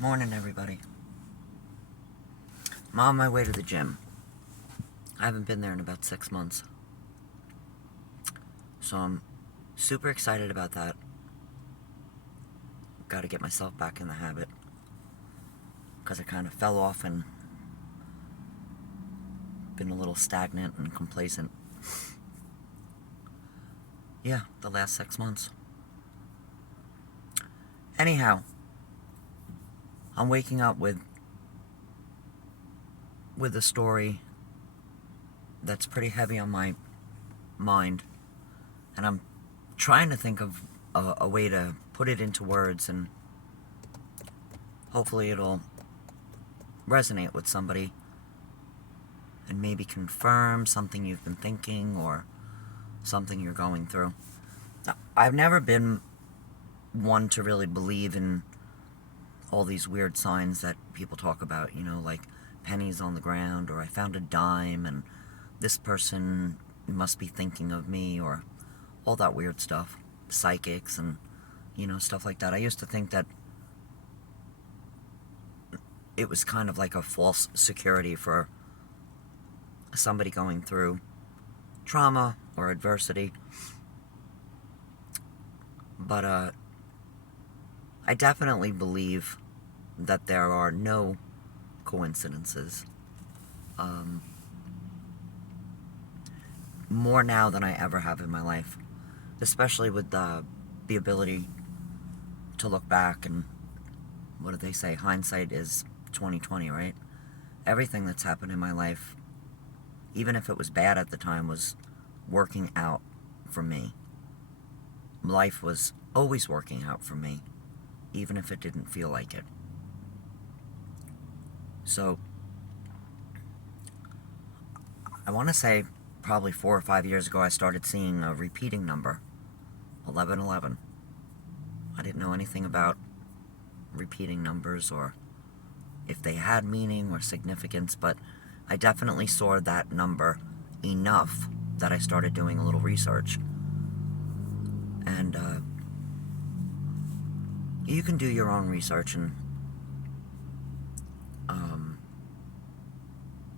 Morning, everybody. I'm on my way to the gym. I haven't been there in about 6 months. So I'm super excited about that. Got to get myself back in the habit. Because I kind of fell off and been a little stagnant and complacent. Yeah, the last 6 months. Anyhow, I'm waking up with a story that's pretty heavy on my mind. And I'm trying to think of a way to put it into words, and hopefully it'll resonate with somebody and maybe confirm something you've been thinking or something you're going through. Now, I've never been one to really believe in all these weird signs that people talk about, like pennies on the ground, or I found a dime and this person must be thinking of me, or all that weird stuff, psychics and, stuff like that. I used to think that it was kind of like a false security for somebody going through trauma or adversity. But I definitely believe that there are no coincidences. More now than I ever have in my life, especially with the ability to look back, and what do they say? Hindsight is 20/20, right? Everything that's happened in my life, even if it was bad at the time, was working out for me. Life was always working out for me, even if it didn't feel like it. So, I want to say probably 4 or 5 years ago I started seeing a repeating number, 1111. I didn't know anything about repeating numbers or if they had meaning or significance, but I definitely saw that number enough that I started doing a little research. And you can do your own research and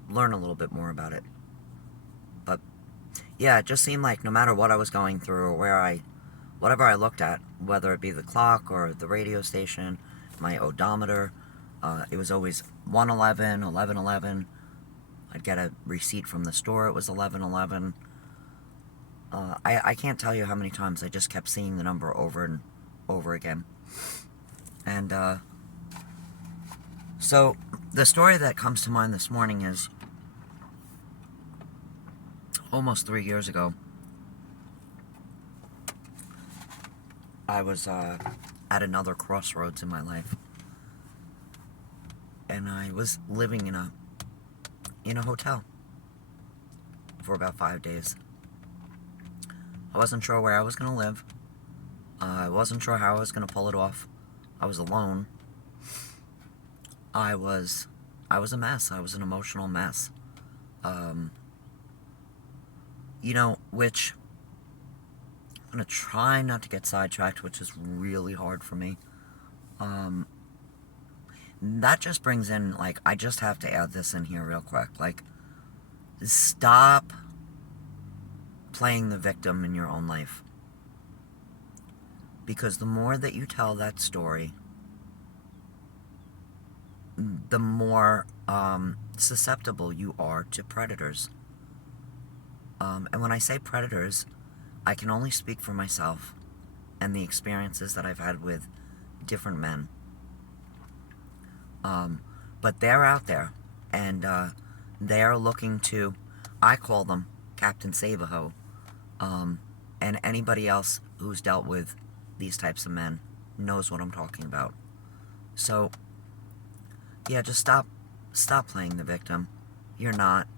learn a little bit more about it. But yeah, it just seemed like no matter what I was going through or whatever I looked at, whether it be the clock or the radio station, my odometer, it was always 111, 1111. I'd get a receipt from the store, it was 1111. I can't tell you how many times I just kept seeing the number over and over again. And so the story that comes to mind this morning is almost 3 years ago. I was at another crossroads in my life, and I was living in a hotel for about 5 days. I wasn't sure where I was going to live. I wasn't sure how I was going to pull it off. I was alone. I was a mess. I was an emotional mess. Which I'm going to try not to get sidetracked, which is really hard for me. That just brings in, I just have to add this in here real quick. Stop playing the victim in your own life. Because the more that you tell that story, the more susceptible you are to predators. And when I say predators, I can only speak for myself and the experiences that I've had with different men. But they're out there, and they're looking to, I call them Captain Save-A-Ho, and anybody else who's dealt with these types of men knows what I'm talking about. So, yeah, just stop playing the victim. You're not.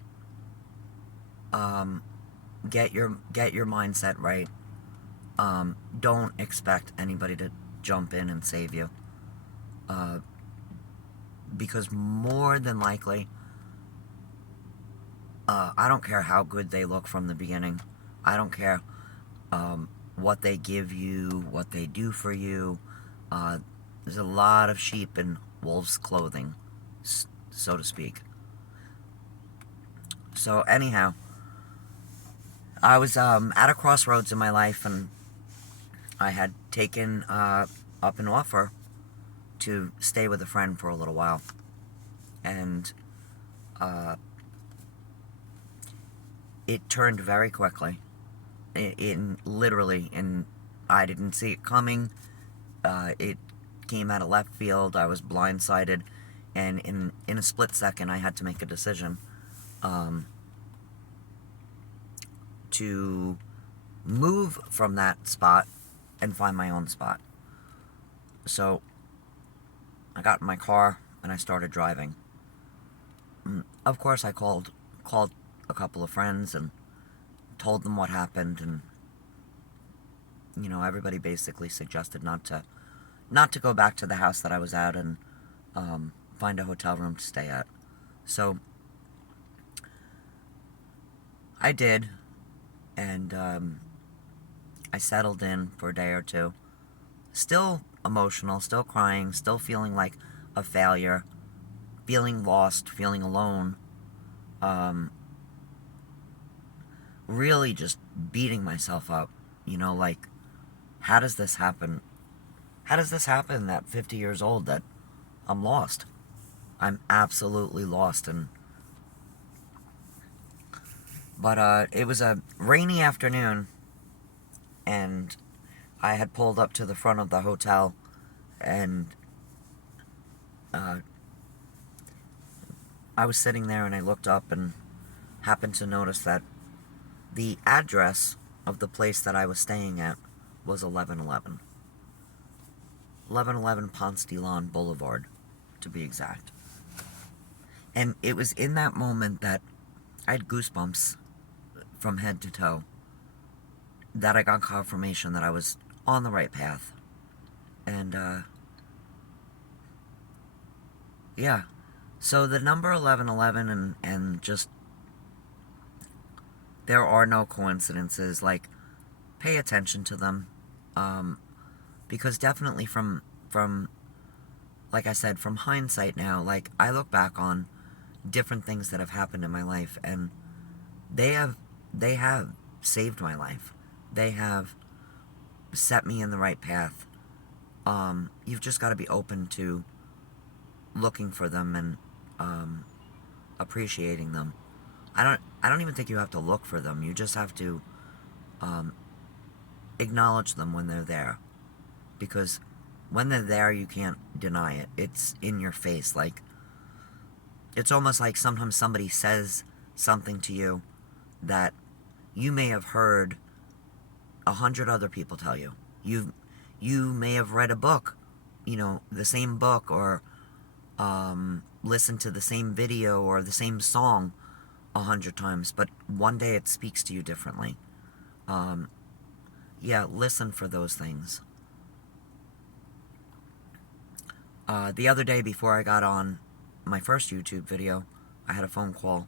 Get your mindset right. Don't expect anybody to jump in and save you. Because more than likely, I don't care how good they look from the beginning. I don't care what they give you, what they do for you. There's a lot of sheep in wolf's clothing, so to speak. So anyhow, I was at a crossroads in my life, and I had taken up an offer to stay with a friend for a little while. And it turned very quickly. Literally, I didn't see it coming. It came out of left field. I was blindsided, and in a split second, I had to make a decision to move from that spot and find my own spot. So I got in my car and I started driving. Of course, I called a couple of friends and told them what happened, and everybody basically suggested not to go back to the house that I was at and find a hotel room to stay at. So I did, and I settled in for a day or two. Still emotional, still crying, still feeling like a failure, feeling lost, feeling alone. Really just beating myself up, like, how does this happen? How does this happen at 50 years old that I'm lost? I'm absolutely lost. But it was a rainy afternoon, and I had pulled up to the front of the hotel, and I was sitting there, and I looked up and happened to notice that the address of the place that I was staying at was 1111. 1111 Ponce de Leon Boulevard, to be exact. And it was in that moment that I had goosebumps from head to toe, that I got confirmation that I was on the right path. And, yeah. So the number 1111 and just, there are no coincidences. Like, pay attention to them. Because definitely from, like I said, from hindsight now, like, I look back on different things that have happened in my life, and they have saved my life. They have set me in the right path. You've just got to be open to looking for them and appreciating them. I don't even think you have to look for them. You just have to acknowledge them when they're there, because when they're there, you can't deny it. It's in your face. Like, it's almost like sometimes somebody says something to you that you may have heard 100 other people tell you. You may have read a book, the same book, or listened to the same video or the same song 100 times, but one day it speaks to you differently. Yeah, listen for those things. The other day, before I got on my first YouTube video, I had a phone call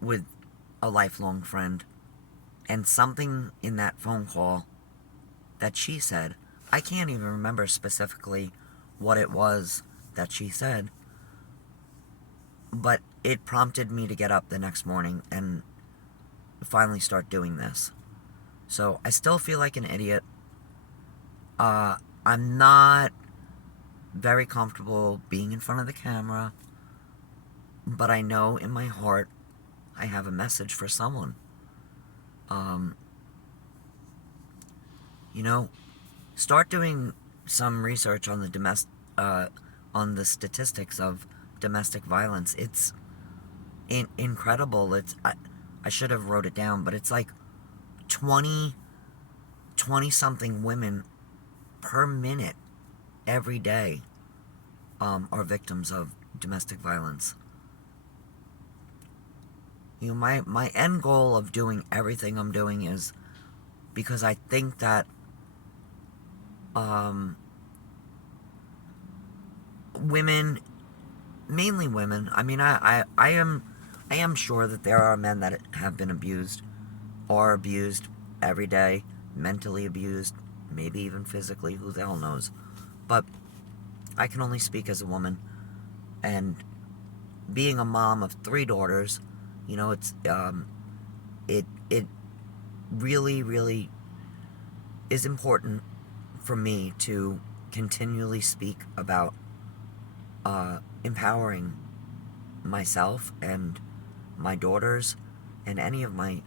with a lifelong friend, and something in that phone call that she said, I can't even remember specifically what it was that she said, but it prompted me to get up the next morning and finally start doing this. So I still feel like an idiot. I'm not very comfortable being in front of the camera, but I know in my heart I have a message for someone. Start doing some research on the statistics of domestic violence. It's incredible. I should have wrote it down, but it's like 20 something women per minute every day are victims of domestic violence. My end goal of doing everything I'm doing is because I think that women, mainly women, I mean, I am sure that there are men that have been abused, or abused every day, mentally abused, maybe even physically, who the hell knows. But I can only speak as a woman, and being a mom of 3 daughters, it really, really is important for me to continually speak about empowering myself and my daughters and anybody.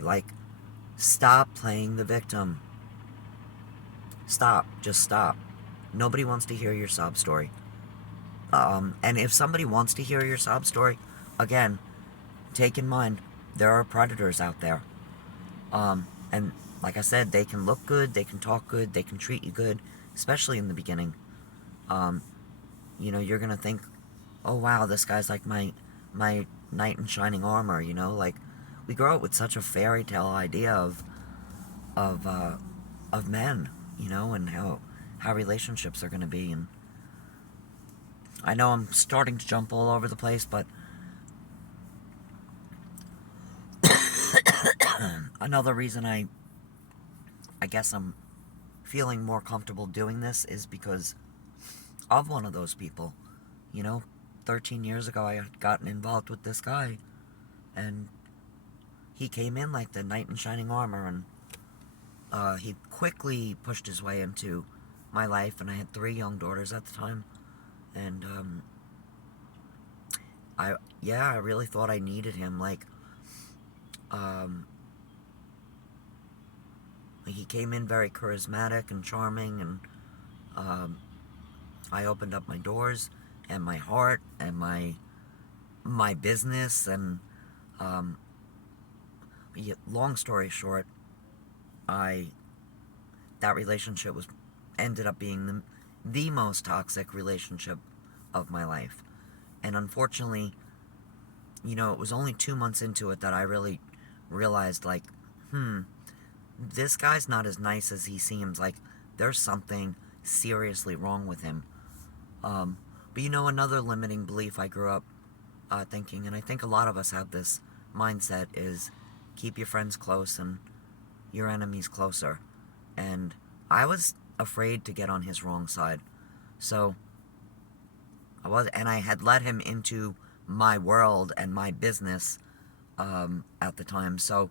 Like, stop playing the victim. Stop. Just stop. Nobody wants to hear your sob story. And if somebody wants to hear your sob story, again, take in mind there are predators out there. And like I said, they can look good, they can talk good, they can treat you good, especially in the beginning. You're gonna think, oh wow, this guy's like my knight in shining armor. Like, we grow up with such a fairy tale idea of men, and how relationships are gonna be. And I know I'm starting to jump all over the place, but another reason I guess I'm feeling more comfortable doing this is because of one of those people. 13 years ago I had gotten involved with this guy, and he came in like the knight in shining armor, and he quickly pushed his way into my life, and I had 3 young daughters at the time, and I really thought I needed him. Like, he came in very charismatic and charming, and I opened up my doors and my heart and my business, and long story short, that relationship ended up being the most toxic relationship of my life. And unfortunately, it was only 2 months into it that I really realized, like, this guy's not as nice as he seems. Like, there's something seriously wrong with him. But another limiting belief I grew up thinking, and I think a lot of us have this mindset, is keep your friends close and your enemies closer. And I was afraid to get on his wrong side. So I had let him into my world and my business at the time. So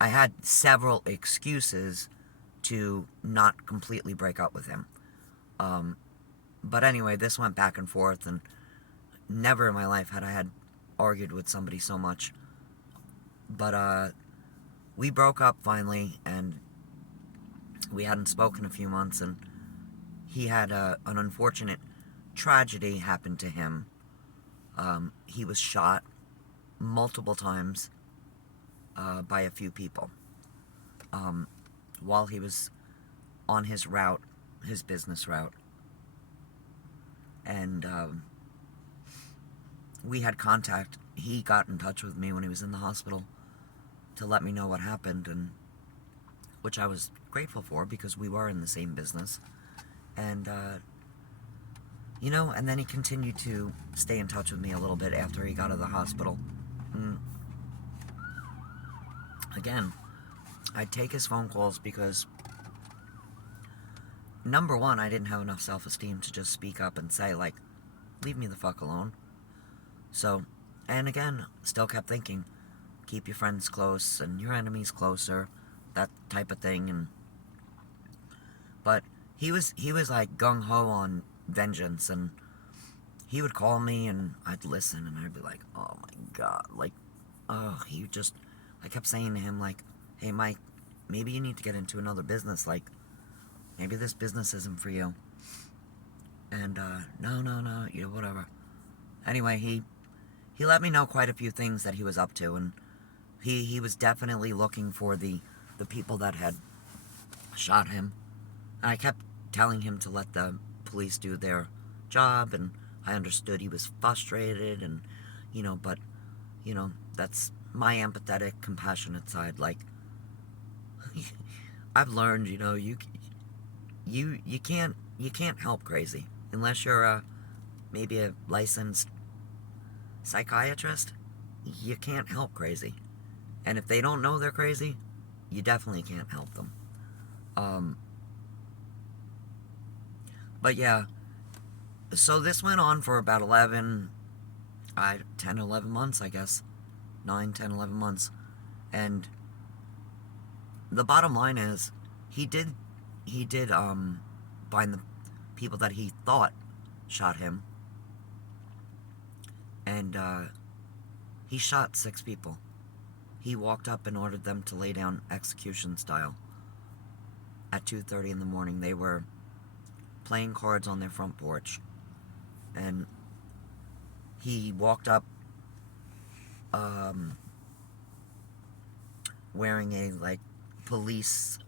I had several excuses to not completely break up with him. But anyway, this went back and forth, and never in my life had argued with somebody so much. But we broke up finally, and we hadn't spoken a few months, and he had an unfortunate tragedy happen to him. He was shot multiple times by a few people while he was on his business route. And we had contact. He got in touch with me when he was in the hospital to let me know what happened, and which I was grateful for, because we were in the same business. And and then he continued to stay in touch with me a little bit after he got out of the hospital. And again, I'd take his phone calls because, number one, I didn't have enough self-esteem to just speak up and say, like, leave me the fuck alone. So, and again, still kept thinking, keep your friends close and your enemies closer, that type of thing. But he was like gung-ho on vengeance, and he would call me and I'd listen, and I'd be like, oh my god, like, I kept saying to him, like, hey Mike, maybe you need to get into another business, like, maybe this business isn't for you. And no, whatever. Anyway, he let me know quite a few things that he was up to, and he was definitely looking for the people that had shot him. And I kept telling him to let the police do their job, and I understood he was frustrated, and but that's my empathetic, compassionate side. Like, I've learned, you can't help crazy unless you're maybe a licensed psychiatrist. You can't help crazy, and if they don't know they're crazy, you definitely can't help them. But yeah, so this went on for about 10, 11 months, I guess. 9, 10, 11 months. And the bottom line is, he did, find the people that he thought shot him. And, he shot 6 people. He walked up and ordered them to lay down execution style. At 2:30 in the morning, they were playing cards on their front porch. And he walked up, wearing a, like, police,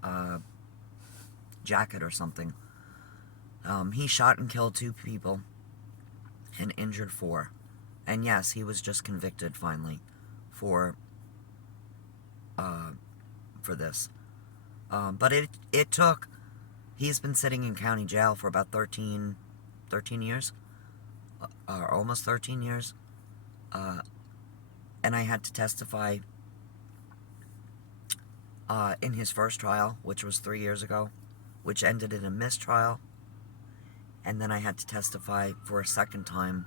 jacket or something. He shot and killed 2 people and injured 4. And yes, he was just convicted finally for this. But it took, he's been sitting in county jail for about 13 years, or almost 13 years. And I had to testify in his first trial, which was 3 years ago, which ended in a mistrial. And then I had to testify for a second time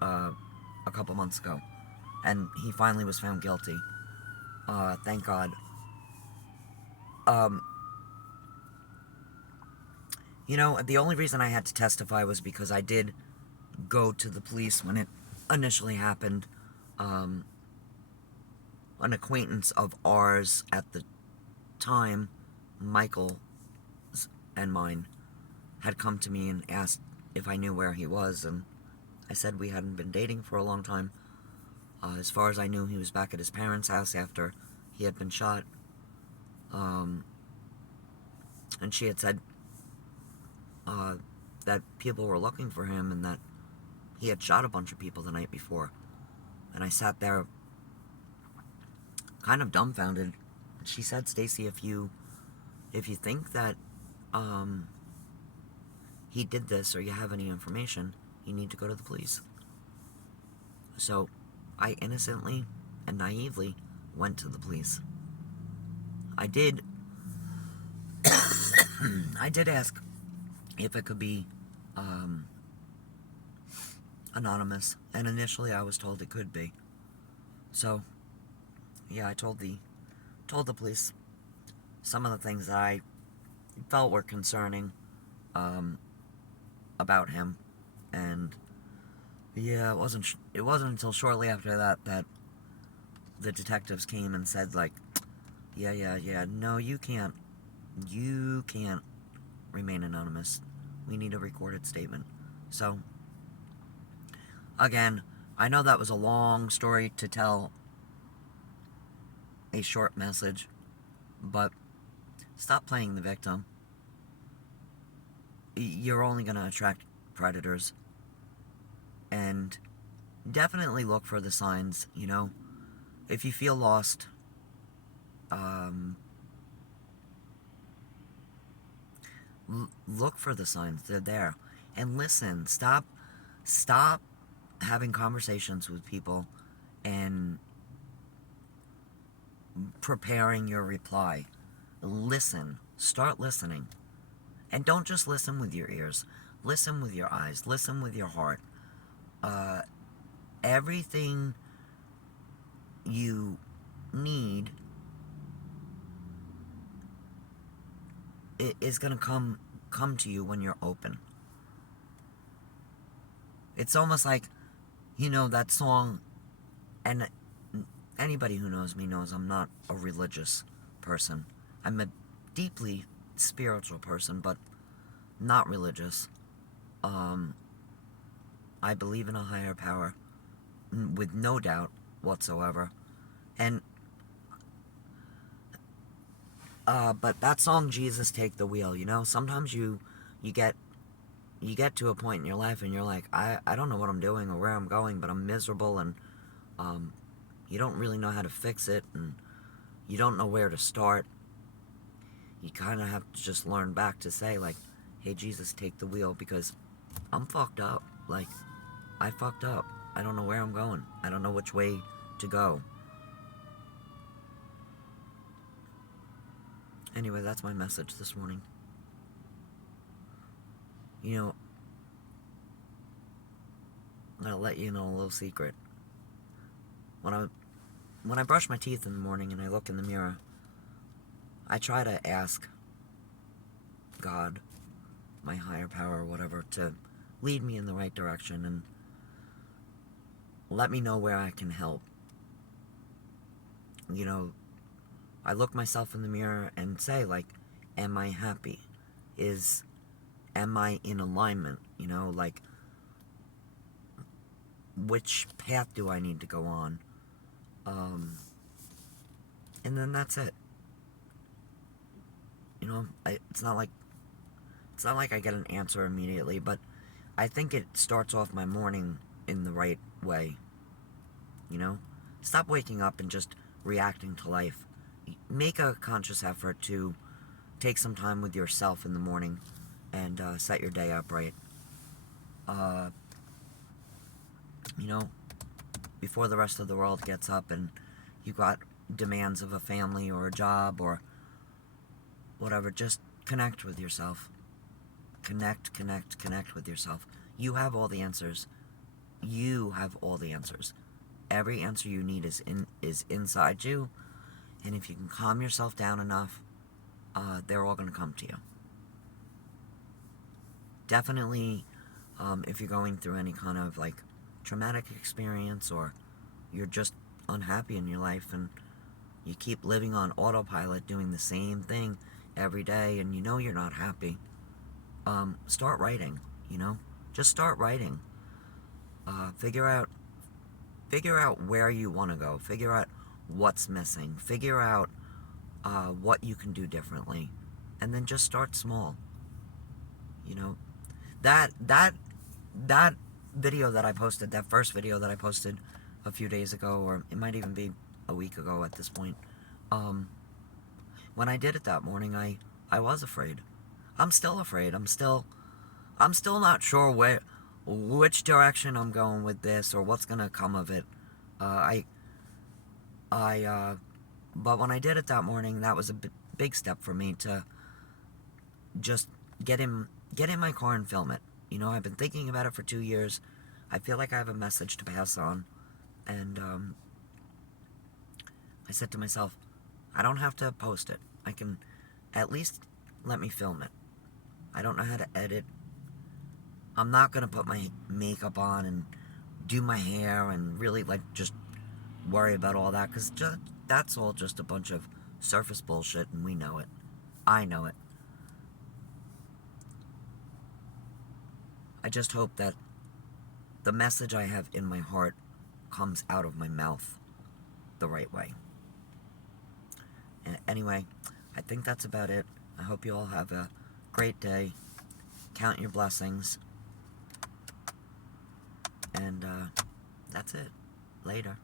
a couple months ago. And he finally was found guilty. Thank God. You know, the only reason I had to testify was because I did go to the police when it initially happened. An acquaintance of ours at the time, Michael and mine, had come to me and asked if I knew where he was, and I said we hadn't been dating for a long time. As far as I knew, he was back at his parents' house after he had been shot. And she had said that people were looking for him and that he had shot a bunch of people the night before. And I sat there kind of dumbfounded. She said, "Stacy, if you think that he did this or you have any information, you need to go to the police." So I innocently and naively went to the police. I did ask if it could be anonymous, and initially I was told it could be. So yeah, I told the police some of the things that I felt were concerning about him, and yeah, it wasn't until shortly after that the detectives came and said, like, yeah, no, you can't remain anonymous. We need a recorded statement. So again, I know that was a long story to tell a short message, but stop playing the victim. You're only going to attract predators. And definitely look for the signs, you know. If you feel lost, look for the signs. They're there. And listen. Stop having conversations with people and preparing your reply. Listen. Start listening. And don't just listen with your ears. Listen with your eyes. Listen with your heart. Everything you need is going to come to you when you're open. It's almost like, you know, that song, and anybody who knows me knows I'm not a religious person. I'm a deeply spiritual person, but not religious. I believe in a higher power, with no doubt whatsoever. And but that song, Jesus Take the Wheel, you know, sometimes you get to a point in your life and you're like, I don't know what I'm doing or where I'm going, but I'm miserable, and you don't really know how to fix it, and you don't know where to start. You kind of have to just learn back to say, like, hey, Jesus, take the wheel, because I'm fucked up. Like, I fucked up. I don't know where I'm going. I don't know which way to go. Anyway, that's my message this morning. You know, I'm gonna let you know a little secret. When I brush my teeth in the morning and I look in the mirror, I try to ask God, my higher power or whatever, to lead me in the right direction and let me know where I can help. You know, I look myself in the mirror and say, like, am I happy? Am I in alignment? You know, like, which path do I need to go on? And then that's it. You know, it's not like I get an answer immediately, but I think it starts off my morning in the right way. You know, stop waking up and just reacting to life. Make a conscious effort to take some time with yourself in the morning and set your day up right. You know, before the rest of the world gets up and you got demands of a family or a job or whatever, just connect with yourself. Connect with yourself. You have all the answers. You have all the answers. Every answer you need is inside you, and if you can calm yourself down enough, they're all going to come to you. Definitely, if you're going through any kind of like traumatic experience or you're just unhappy in your life and you keep living on autopilot doing the same thing every day and you know you're not happy, start writing. You know, just start writing. Figure out where you want to go. Figure out what's missing. Figure out what you can do differently, and then just start small. You know, that video that I posted, that first video that I posted a few days ago, or it might even be a week ago at this point. When I did it that morning, I was afraid. I'm still afraid. I'm still not sure which direction I'm going with this or what's gonna come of it. But when I did it that morning, that was a big step for me to just get in my car and film it. You know, I've been thinking about it for 2 years. I feel like I have a message to pass on, and I said to myself, I don't have to post it. I can at least let me film it. I don't know how to edit. I'm not gonna put my makeup on and do my hair and really like just worry about all that, because that's all just a bunch of surface bullshit, and we know it. I know it. I just hope that the message I have in my heart comes out of my mouth the right way. And anyway, I think that's about it. I hope you all have a great day. Count your blessings. And that's it. Later.